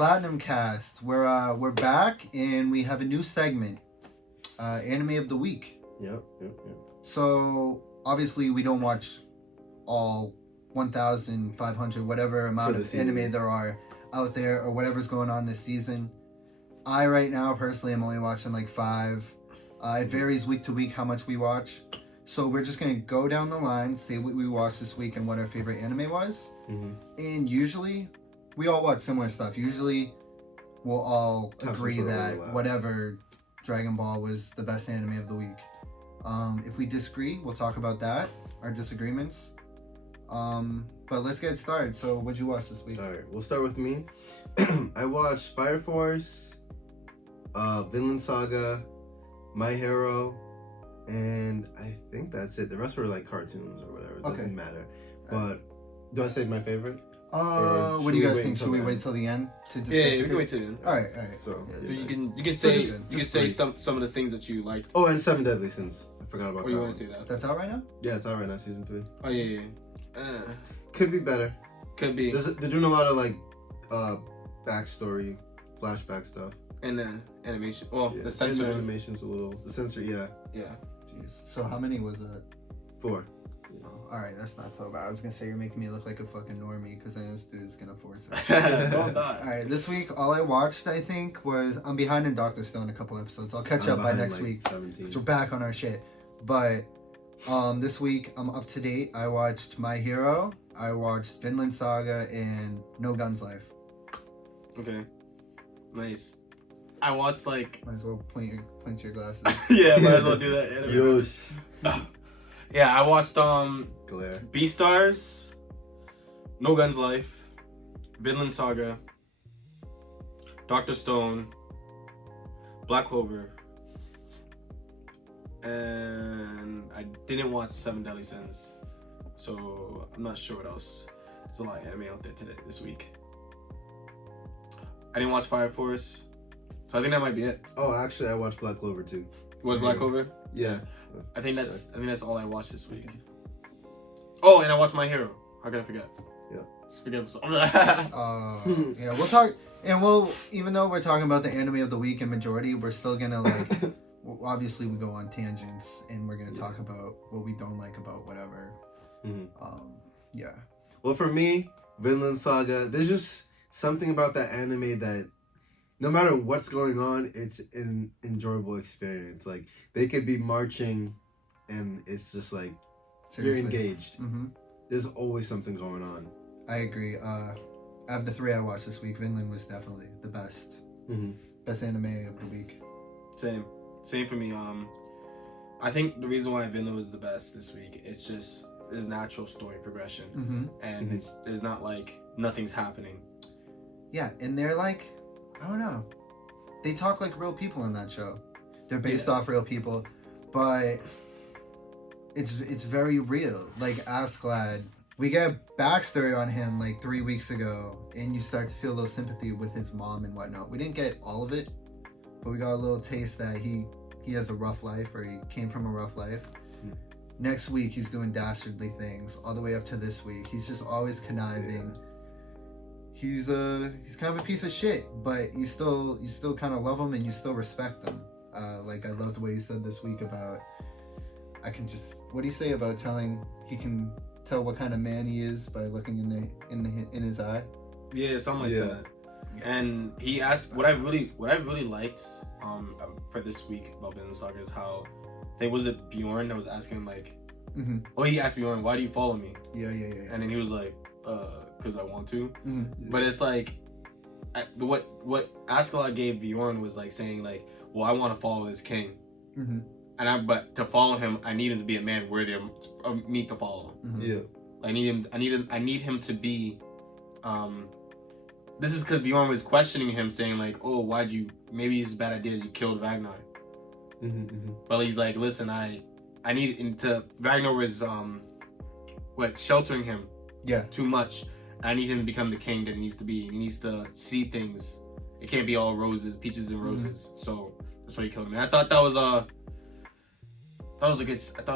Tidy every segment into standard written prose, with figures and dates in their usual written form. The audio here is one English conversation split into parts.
Platinum Cast. We're back and we have a new segment, Anime of the Week. Yep. So obviously we don't watch all 1,500 whatever amount of anime there are out there or whatever's going on this season. I right now personally am only watching like 5. It varies week to week how much we watch. So we're just gonna go down the line, say what we watched this week and what our favorite anime was. And usually we all watch similar stuff. Usually we'll all agree that whatever Dragon Ball was the best anime of the week. If we disagree, we'll talk about that, our disagreements. But let's get started. So what'd you watch this week? Alright, we'll start with me. I watched Fire Force, Vinland Saga, My Hero, and I think that's it. The rest were like cartoons or whatever. It doesn't matter. But do I say my favorite? What do you guys think? Should we wait till the end to discuss? Yeah, we can wait till the end. All right. So you can say some of the things that you liked. Oh, and Seven Deadly Sins. I forgot about that. You want to say that? That's out right now? Yeah, it's out right now, season 3. Oh yeah. Could be better. Could be. They're doing a lot of like backstory, flashback stuff. And the animation. Well, Yeah. the censor. And the animation's a little. The censor, yeah. Yeah. Jeez. So how many was it? 4. All right, that's not so bad. I was gonna say you're making me look like a fucking normie because I know this dude's gonna force it. Don't die. All right, this week all I watched I think was I'm behind in Dr. Stone a couple episodes. I'll catch up by next like week. 17. Cause we're back on our shit. But this week I'm up to date. I watched My Hero. I watched Vinland Saga and No Guns Life. Okay. Nice. I watched like. Might as well point to your glasses. Yeah, might as well do that. Yo. Yeah, I watched Glare. Beastars, No Guns Life, Vinland Saga, Dr. Stone, Black Clover, and I didn't watch Seven Deadly Sins, so I'm not sure what else. There's a lot of anime out there this week. I didn't watch Fire Force, so I think that might be it. Oh, actually, I watched Black Clover too. Was Black Clover? Yeah. I think that's all I watched this week. Oh, and I watched My Hero. How could I forget? Yeah. Just forget. Yeah, we'll talk, and even though we're talking about the anime of the week in majority, we're still gonna like, obviously we go on tangents and we're gonna talk about what we don't like about whatever. Yeah. Well, for me, Vinland Saga, there's just something about that anime that no matter what's going on, it's an enjoyable experience. Like, they could be marching and it's just like, seriously, you're engaged. There's always something going on. I agree. Out of the 3 I watched this week, Vinland was definitely the best. Best anime of the week. Same for me. I think the reason why Vinland was the best this week, it's just there's natural story progression. And it's not like nothing's happening. Yeah, and they're like, I don't know. They talk like real people in that show. They're based off real people, but it's very real. Like Askeladd, we get backstory on him like 3 weeks ago, and you start to feel a little sympathy with his mom and whatnot. We didn't get all of it, but we got a little taste that he has a rough life, or he came from a rough life. Next week he's doing dastardly things, all the way up to this week. He's just always conniving. He's kind of a piece of shit, but you still kind of love him and you still respect him. Like I love the way he said this week about what do you say about he can tell what kind of man he is by looking in his eye? Yeah, something like that. And he asked what I really liked for this week about Vinland Saga is how I think was it Bjorn that was asking him like, he asked Bjorn, why do you follow me? Yeah. And then he was like, because I want to. But it's like, what Askeladd gave Bjorn was like saying like, well, I want to follow this king, but to follow him, I need him to be a man worthy of me to follow. Yeah, I need him to be. This is because Bjorn was questioning him, saying like, oh, maybe it's a bad idea that you killed Ragnar. But he's like, listen, I need Ragnar was sheltering him too much. I need him to become the king that he needs to be. He needs to see things. It can't be all roses, peaches and roses. So that's why he killed him. And I thought that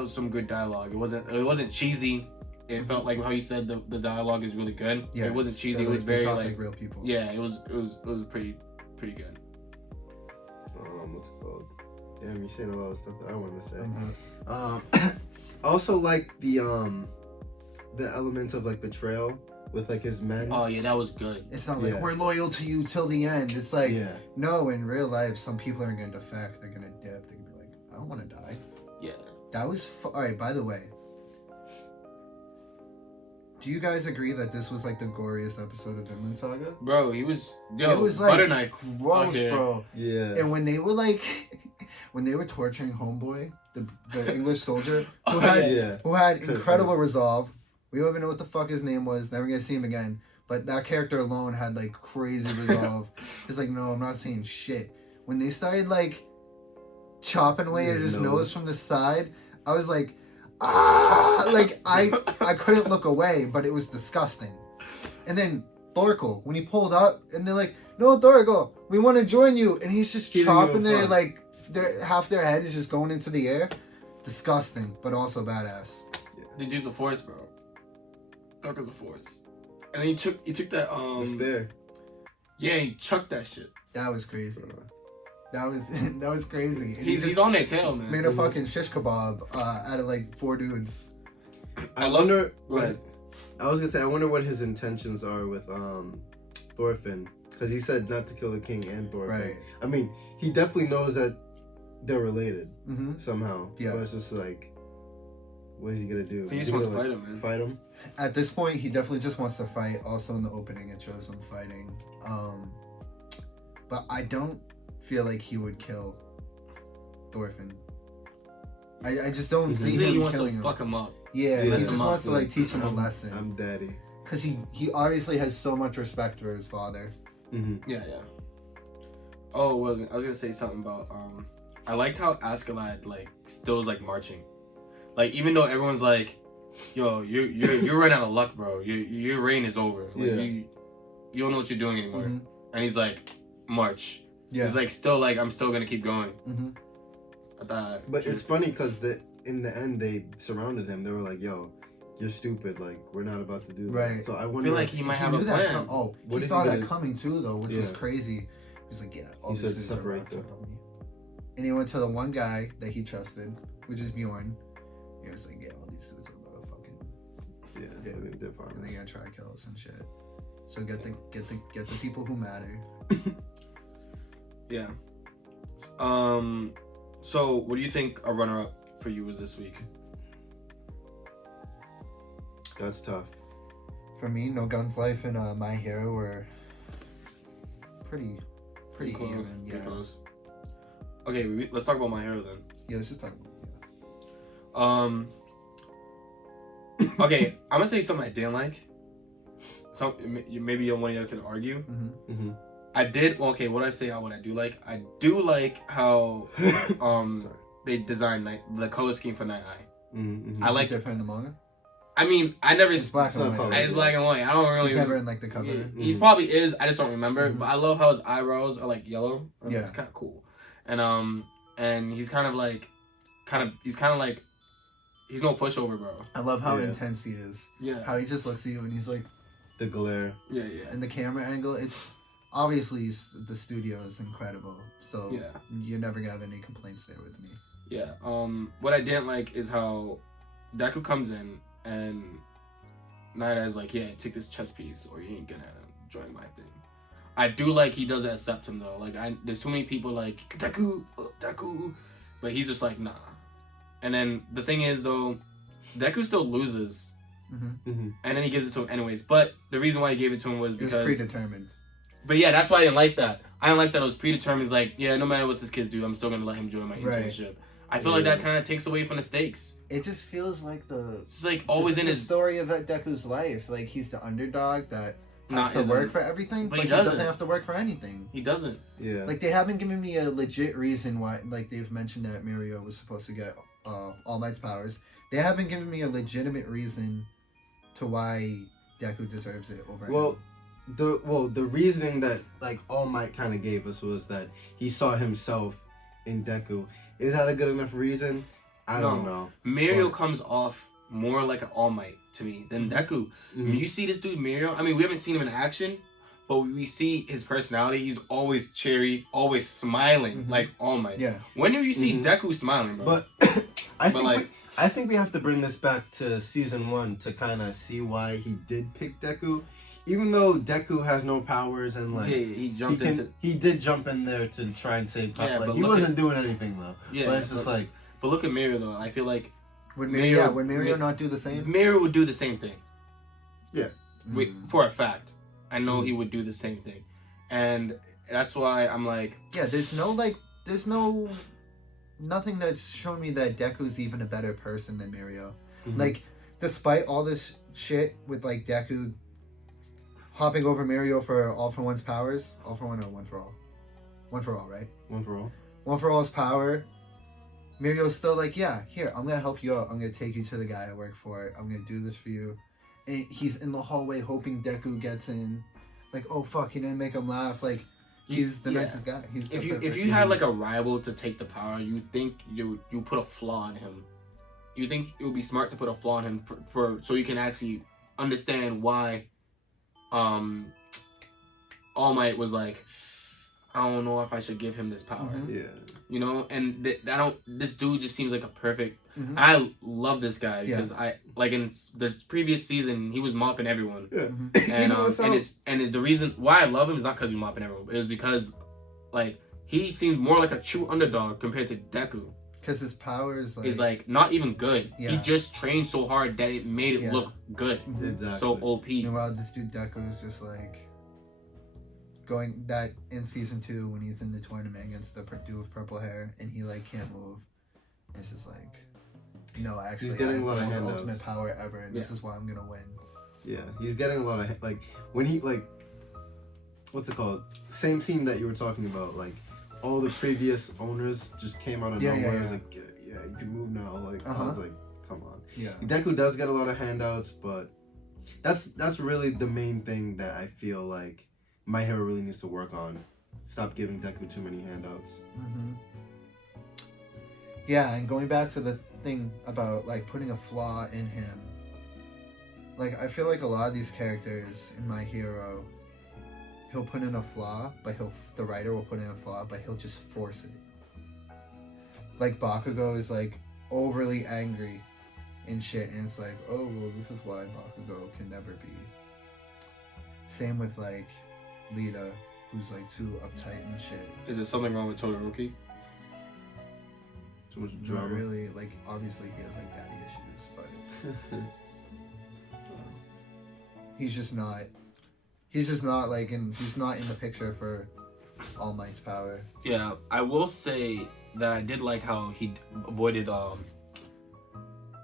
was some good dialogue. It wasn't cheesy. It felt like how you said the dialogue is really good. Yeah, It wasn't cheesy. they It was very talk like real people. yeah. It was pretty good. What's it called? Damn, you're saying a lot of stuff that I want to say. Mhm. Also like the elements of like betrayal with like his men. Oh yeah, that was good. It's not like Yeah. we're loyal to you till the end. It's like Yeah. no, in real life, some people aren't gonna defect. They're gonna dip. They're gonna be like, I don't want to die. Yeah. That was all right. By the way, do you guys agree that this was like the goriest episode of Vinland Saga? Bro, he was it was like butter knife. gross, Okay. bro. Yeah. And when they were like, when they were torturing Homeboy, the English soldier Oh, yeah. who had Chris incredible Evans. resolve. We don't even know what the fuck his name was. Never gonna see him again. But that character alone had like crazy resolve. It's like, no, I'm not saying shit. When they started like chopping away at his nose from the side, I was like, ah! Like I couldn't look away, but it was disgusting. And then Thorkel, when he pulled up, and they're like, no, Thorkel, we want to join you, and he's just He didn't chopping give a their fuck. like half their head is just going into the air. Disgusting, but also badass. The dude's a force, bro. Thorkel's a force. And then he took that Despair. yeah, he chucked that shit. That was crazy. That was crazy. And he He's just on their tail, man. made a fucking shish kebab out of like 4 dudes. I wonder. Go ahead. I was gonna say, I wonder what his intentions are with Thorfinn, because he said not to kill the king and Thorfinn. Right. I mean, he definitely knows that they're related Mm-hmm. somehow. Yeah. But it's just like, what is he gonna do? He Is just wants gonna, to fight him, man. Fight him? At this point, he definitely just wants to fight. Also, in the opening, it shows him fighting. But I don't feel like he would kill Thorfinn. I just don't Mhm. see He him wants killing to him. fuck him up. Yeah, he Mess just him up, wants to like teach him a I'm- lesson. I'm daddy. Because he obviously has so much respect for his father. Mm-hmm. Yeah. Oh, I was gonna say something about I liked how Askeladd like still was like marching, like even though everyone's like, yo, you're running out of luck, bro. Your reign is over. Like, Yeah. you don't know what you're doing anymore. Mhm. And he's like, march. Yeah. He's like still like I'm still gonna keep going. Mm-hmm. I thought, But it's funny because in the end they surrounded him. They were like, "Yo, you're stupid. Like, we're not about to do that." Right. So I I wonder. feel like he might have knew a that plan. oh, What he is saw he that gonna- coming too, though, which was Yeah. crazy. He's like, yeah, all He this said is separate about to them. help me. And he went to the one guy that he trusted, which is Bjorn. He was like, yeah, all these dudes are about to fucking, Yeah, Yeah. I think they're and partners. they gotta try to kill us and shit. So get the people who matter. Yeah. So what do you think a runner-up for you was this week? That's tough. For me, No Guns Life and My Hero were pretty Close, even. pretty Yeah. close. Okay, let's talk about My Hero then. Yeah, let's just talk about Okay, I'm gonna say something I didn't like. Maybe one of you could argue. Mm-hmm. Mm-hmm. I did. Well, okay, what I say? What I do like? I do like how Sorry. they designed the color scheme for Night Eye. Mm-hmm. I like. different in the manga. I mean, I never. It's black It's and not white. color. It's black and white. I don't really. He's never in like the cover. He Mhm. probably is. I just don't remember. Mhm. But I love how his eyebrows are like yellow. Yeah. It's kind of cool. And he's kind of like, he's no pushover, bro. I love how Yeah. intense he is. Yeah. How he just looks at you and he's like, The glare. Yeah. and the camera angle. It's obviously the studio is incredible. So Yeah. you're never gonna have any complaints there with me. Yeah. What I didn't like is how Deku comes in and Night Eye's like, yeah, take this chess piece or you ain't gonna join my thing. I do like he doesn't accept him though. Like there's too many people like Deku, but he's just like nah. And then the thing is though, Deku still loses, Mm-hmm. Mm-hmm. and then he gives it to him anyways. But the reason why he gave it to him was It was because. predetermined. But yeah, that's why I didn't like that. I didn't like that it was predetermined. Like, yeah, no matter what this kid's do, I'm still gonna let him join my Right. internship. I feel like that kind of takes away from the stakes. It just feels like the It's like always in the his. story of Deku's life. Like he's the underdog that Nah, has to isn't. work for everything, But but he he doesn't doesn't. have to work for anything. He doesn't. Yeah. Like they haven't given me a legit reason why. Like they've mentioned that Mirio was supposed to get All Might's powers. They haven't given me a legitimate reason to why Deku deserves it over Well, him. the reasoning that like All Might kind of gave us was that he saw himself in Deku. Is that a good enough reason? I don't know. Mirio But- comes off more like an All Might to me than Deku. I mean, Mhm. you see this dude Mirio. I mean, we haven't seen him in action, but we see his personality. He's always cheery, always smiling, Mhm. like All Might. Yeah. When do you see Mhm. Deku smiling, bro? But like- I think we have to bring this back to season 1 to kind of see why he did pick Deku, even though Deku has no powers and like he jumped into. he did jump in there to try and save Pop. Yeah, Like but he look wasn't doing anything though. Yeah, But it's just like but look at Mirio though. I feel like Would Mirio- Mirio not do the same? Mirio would do the same thing. Mm. For a fact, I know Mm. he would do the same thing, and that's why I'm like, Yeah, there's no nothing that's shown me that Deku's even a better person than Mirio. Mhm. Like, despite all this shit with like Deku hopping over Mirio for All for One's powers, All for One or One for All? One for All, right? one for all. One for All's power. Mirio's still like, yeah, here, I'm gonna help you out. I'm gonna take you to the guy I work for. I'm gonna do this for you. And he's in the hallway hoping Deku gets in. Like, oh fuck, he didn't make him laugh. Like, he's the yeah. nicest guy. He's the if you perfect- had like a rival to take the power, you think you put a flaw in him. You think it would be smart to put a flaw in him for so you can actually understand why All Might was like, I don't know if I should give him this power. Mhm. Yeah. You know, and this dude just seems like a perfect. Mhm. I love this guy Yeah. because I like in the previous season he was mopping everyone. Yeah. Mhm. And Even without- the reason why I love him is not because he's mopping everyone. It was because like he seemed more like a true underdog compared to Deku. Because his powers Is like not even good. He Yeah. just trained so hard that it made it Yeah. look good. Mhm. Exactly. So OP. Meanwhile, this dude Deku is just like going that in season 2 when he's in the tournament against the dude with purple hair and he like can't move. It's just like, no, actually, He's getting I have a lot the of most handouts. ultimate power ever, and this Yeah. is why I'm gonna win. Yeah, he's getting a lot of like when he like what's it called? Same scene that you were talking about. Like all the previous owners just came out of Yeah, nowhere. yeah, It was yeah. like, yeah, you can move now. Like I Uh-huh. was like, come on. Yeah. Deku does get a lot of handouts, but that's really the main thing that I feel like My Hero really needs to work on. Stop giving Deku too many handouts. Mm-hmm. Yeah, and going back to the thing about like putting a flaw in him. Like I feel like a lot of these characters in My Hero, he'll put in a flaw, but the writer will put in a flaw, but he'll just force it. Like Bakugo is like overly angry and shit, and it's like, oh well, this is why Bakugo can never be. Same with like Lita, who's like too uptight and shit. Is there something wrong with Todoroki? Too much Not drama. really. Like obviously he has like daddy issues, but he's just not. He's just not like he's not in the picture for All Might's power. Yeah, I will say that I did like how he avoided All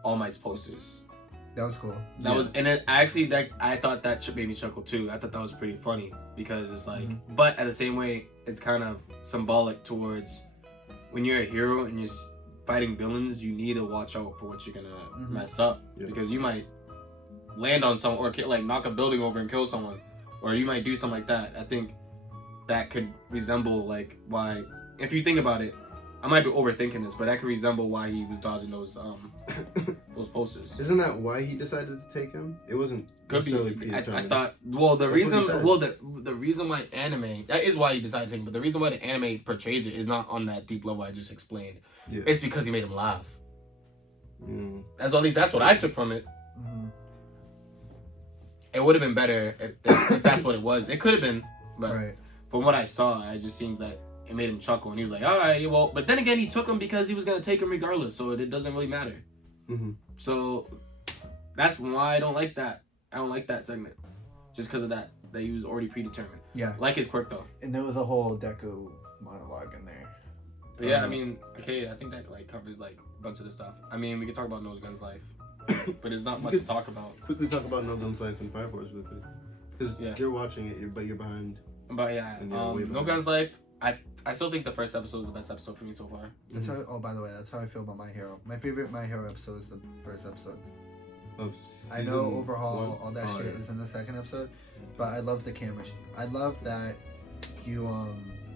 Might's posters. That was cool. That Yeah. was, and it, I thought that made me chuckle too. I thought that was pretty funny because it's like, Mhm. but at the same way, it's kind of symbolic towards when you're a hero and you're fighting villains, you need to watch out for what you're gonna Mhm. mess up Yeah. because you might land on someone or like knock a building over and kill someone, or you might do something like that. I think that could resemble like why, if you think about it, I might be overthinking this, but that could resemble why he was dodging those posters. Isn't that why he decided to take him? It wasn't Could be. necessarily I predetermined. thought. Well, the That's what he reason. said. Well, the reason why anime, that is why he decided to take him. But the reason why the anime portrays it is not on that deep level I just explained. Yeah. It's because he made him laugh. Mm. That's at least that's what I took from it. Mm-hmm. It would have been better if that's what it was. It could have been, but Right. from what I saw, it just seems that it made him chuckle, and he was like, "All right, well." But then again, he took him because he was gonna take him regardless, so it doesn't really matter. Mhm. So that's why I don't like that. I don't like that segment, just because of that he was already predetermined. Yeah. Like his quirk though. And there was a whole Deku monologue in there. But yeah, I mean, okay, I think that like covers like a bunch of the stuff. I mean, we could talk about Nose Gun's life, but there's not much to talk about. Quickly talk about No Gun's life and Fire Force with it. Because Yeah. you're watching it, but you're behind. But yeah, And you're way No behind. Gun's life. I still think the first episode is the best episode for me so far. That's how. Oh, by the way, that's how I feel about My Hero. My favorite My Hero episode is the first episode. Of I know season overhaul, one. all that Oh, shit yeah. is in the second episode, but I love the camera. I love that you.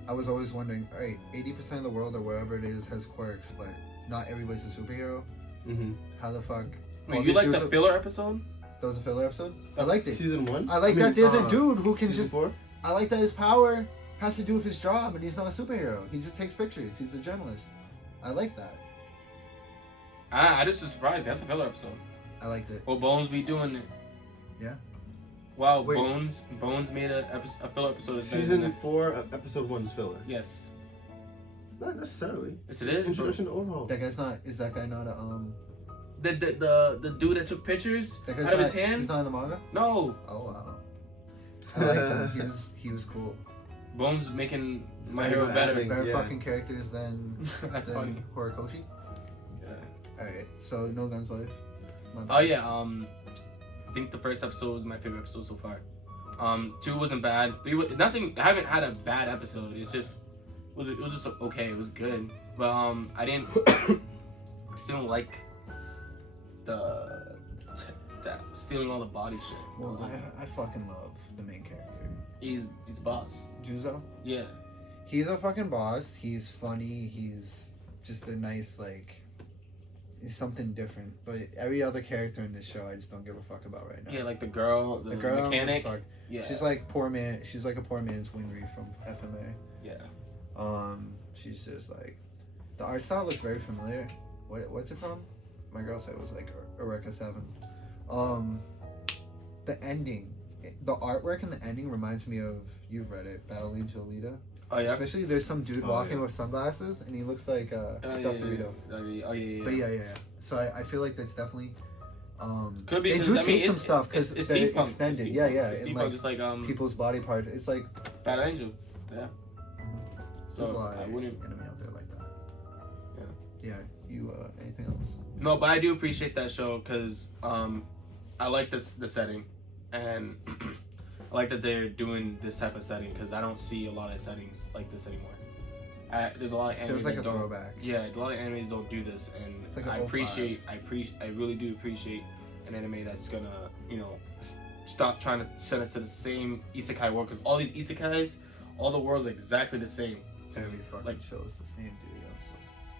I was always wondering, all right, 80% of the world or wherever it is has quirks, but not everybody's a superhero. Mhm. How the fuck Wait, all you these like dudes the are- filler episode? That was a filler episode. I liked it. Season 1. I like that there's a dude who can season just. 4. I like that his power has to do with his job, and he's not a superhero. He just takes pictures. He's a journalist. I like that. I just was surprised. That's a filler episode. I liked it. Well, Bones be doing it. Yeah. Wow, Wait. Bones made a filler episode. Season 4, episode 1's filler. Yes. Not necessarily. Yes, it It's is. introduction to Overhaul. That guy's not. Is that guy not a The dude that took pictures That guy's out of not, his hand. He's not in the manga. No, Oh wow. I liked him. He was cool. Bones making My not Hero even better. adding- Better Yeah. fucking characters than That's than funny. Horikoshi. Yeah. All right. So No Guns Life. My Oh bad. yeah. I think the first episode was my favorite episode so far. 2 wasn't bad. 3 was nothing. I haven't had a bad episode. It was just okay. It was good. But I didn't. I still don't like that stealing all the body shit. Well, I fucking love the main character, He's boss. Juzo. Yeah. He's a fucking boss. He's funny. He's just a nice like. He's something different. But every other character in this show, I just don't give a fuck about right now. Yeah, like the girl, the girl, mechanic. fuck. Yeah. She's like poor man. She's like a poor man's Winry from FMA. Yeah. She's just like, the art style looks very familiar. What's it from? My girl said it was like Eureka 7. The ending, the artwork and the ending reminds me of, you've read it, Battle Angel Alita. Oh yeah. Especially there's some dude Oh, walking yeah. with sunglasses and he looks like Dr. Rito. Oh yeah. But yeah. So I feel like that's definitely. Could be. They 'cause, do I mean, take some it's- stuff because it's they're steampunk. extended. It's Yeah. It's And steampunk, like just like people's body parts. It's like Bad Angel. Yeah. that's So why I wouldn't. anime out there like that. Yeah. Yeah. You anything else? No, but I do appreciate that show because I like the setting, and I like that they're doing this type of setting because I don't see a lot of settings like this anymore. There's a lot of animes Feels like that a don't. throwback. Yeah, a lot of animes don't do this, and It's like a I 05. appreciate. I really do appreciate an anime that's gonna stop trying to send us to the same isekai world because all these isekais, all the worlds are exactly the same. Every fucking Like- show is the same, dude.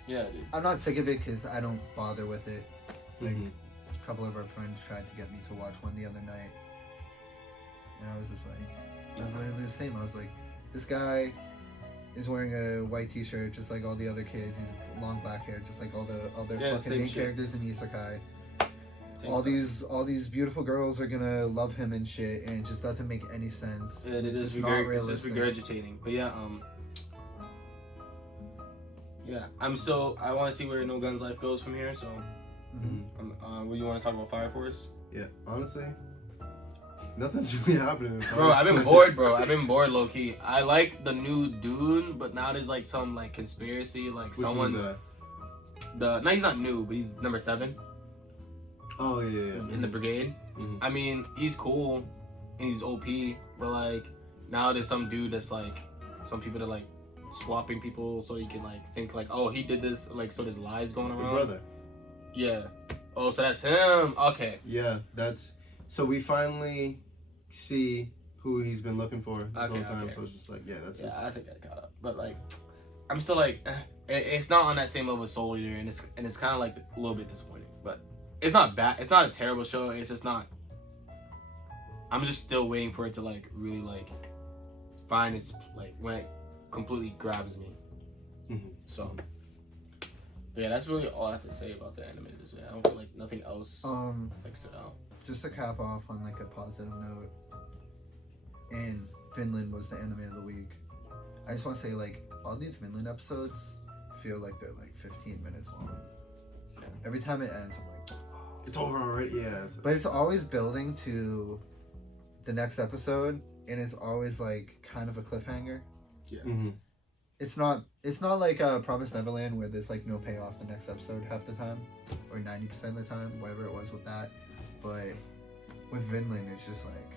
Yeah, dude. I'm not sick of it because I don't bother with it. Like Mhm. a couple of our friends tried to get me to watch one the other night, and I was just like, it was literally the same. I was like, this guy is wearing a white T-shirt just like all the other kids. He's long black hair, just like all the other Yeah, fucking same main shit. characters in Isekai. Same All stuff. these beautiful girls are gonna love him and shit, and it just doesn't make any sense. Yeah, it it's is just not it's just realistic. regurgitating. But yeah, yeah, I want to see where No Guns Life goes from here. So, Mhm. what you want to talk about Fire Force? Yeah, honestly, nothing's really happening. Bro, I've been bored, bro. I've been bored, low key. I like the new Dune, but now there's like some like conspiracy, like Which one, someone's no, he's not new, but he's number 7 Oh yeah. in the brigade. Mhm. I mean, he's cool and he's OP, but like now there's some dude that's like some people that like swapping people so you can like think like, oh, he did this, like, so there's lies going The around. brother. Yeah. Oh, so that's him. Okay. Yeah, that's. So we finally see who he's been looking for this Okay, whole time. okay. So it's just like, yeah, that's. Yeah, I think I caught up, but like, I'm still like, it's not on that same level as Soul Eater, and it's kind of like a little bit disappointing. But it's not bad. It's not a terrible show. It's just not. I'm just still waiting for it to like really like find its like when it completely grabs me. Mhm. So. But yeah, that's really all I have to say about the anime this year. I don't feel like nothing else like stood out. Just to cap off on like a positive note, and Finland was the anime of the week. I just want to say like all these Finland episodes feel like they're like 15 minutes long. Yeah. Every time it ends, I'm like, It's over already. Yeah. but it's always building to the next episode, and it's always like kind of a cliffhanger. Mm-hmm. It's not like Promised Neverland where there's like no payoff the next episode half the time, or 90% of the time, whatever it was with that. But with Vinland, it's just like,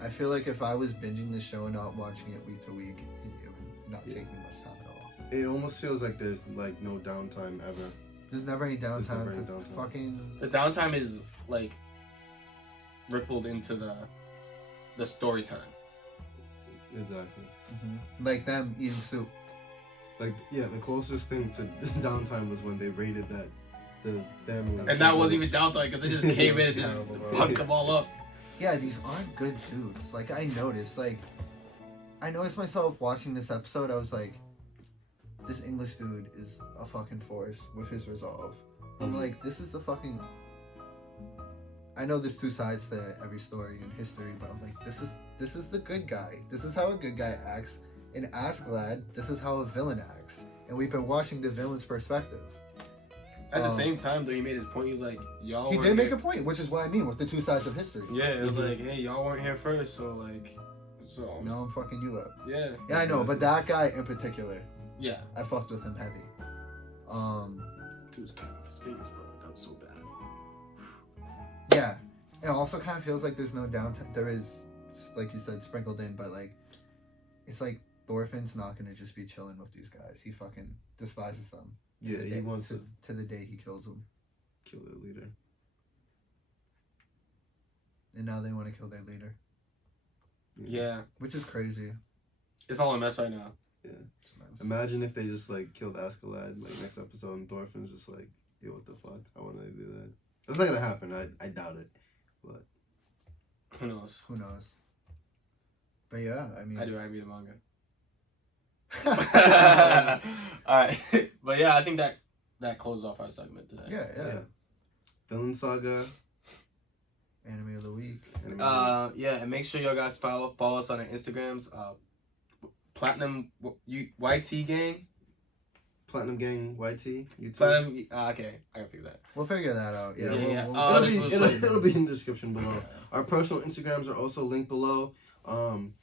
I feel like if I was binging the show and not watching it week to week, it would not take me much time at all. It almost feels like there's like no downtime ever. There's never any There's downtime never any because downtime. fucking The downtime is like rippled into the story time. Exactly. like them eating soup. Like, yeah, the closest thing to downtime was when they raided that the family. And that wasn't even downtime because they just came in and just Terrible, bro. fucked them all up. Yeah, these aren't good dudes. Like I noticed myself watching this episode. I was like, this English dude is a fucking force with his resolve. I'm like, this is the fucking. I know there's two sides to every story in history, but I was like, this is the good guy. This is how a good guy acts. In Askeladd, this is how a villain acts, and we've been watching the villain's perspective. At the same time, though, he made his point. He was like, y'all. He weren't did make here. a point, which is what I mean with the two sides of history. Yeah, it was like, hey, y'all weren't here first, so like, so. Now I'm fucking you up. Yeah. Yeah, I know, but that guy in particular, Yeah. I fucked with him heavy. Dude was cutting off his fingers, bro. That was so bad. Yeah, it also kind of feels like there's no downtime. There is, like you said, sprinkled in, but like, it's like Thorfinn's not gonna just be chilling with these guys. He fucking despises them. Yeah, he wants to to the day he kills them, kill their leader. and now they want to kill their leader, Yeah. which is crazy. It's all a mess right now. Yeah. It's a mess. Imagine if they just like killed Askeladd like next episode and Thorfinn's just like, yo, what the fuck? I want to do that. That's not gonna happen. I doubt it. But Who knows? Who knows? But yeah, I mean, I do. I read the manga. All right, but yeah, I think that closes off our segment today. yeah. Villain Saga. Anime of the week. Yeah, and make sure y'all guys follow us on our Instagrams. Platinum YT Gang. Platinum Gang YT YouTube. Platinum. Okay, I gotta figure that. We'll figure that out. Yeah. Yeah. We'll It'll be in the description below. Our personal Instagrams are also linked below.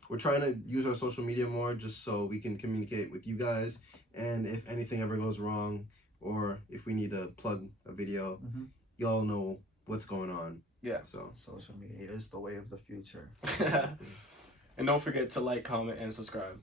We're trying to use our social media more just so we can communicate with you guys. And if anything ever goes wrong, or if we need to plug a video, y'all know what's going on. Yeah. So Social media is the way of the future. And don't forget to like, comment, and subscribe.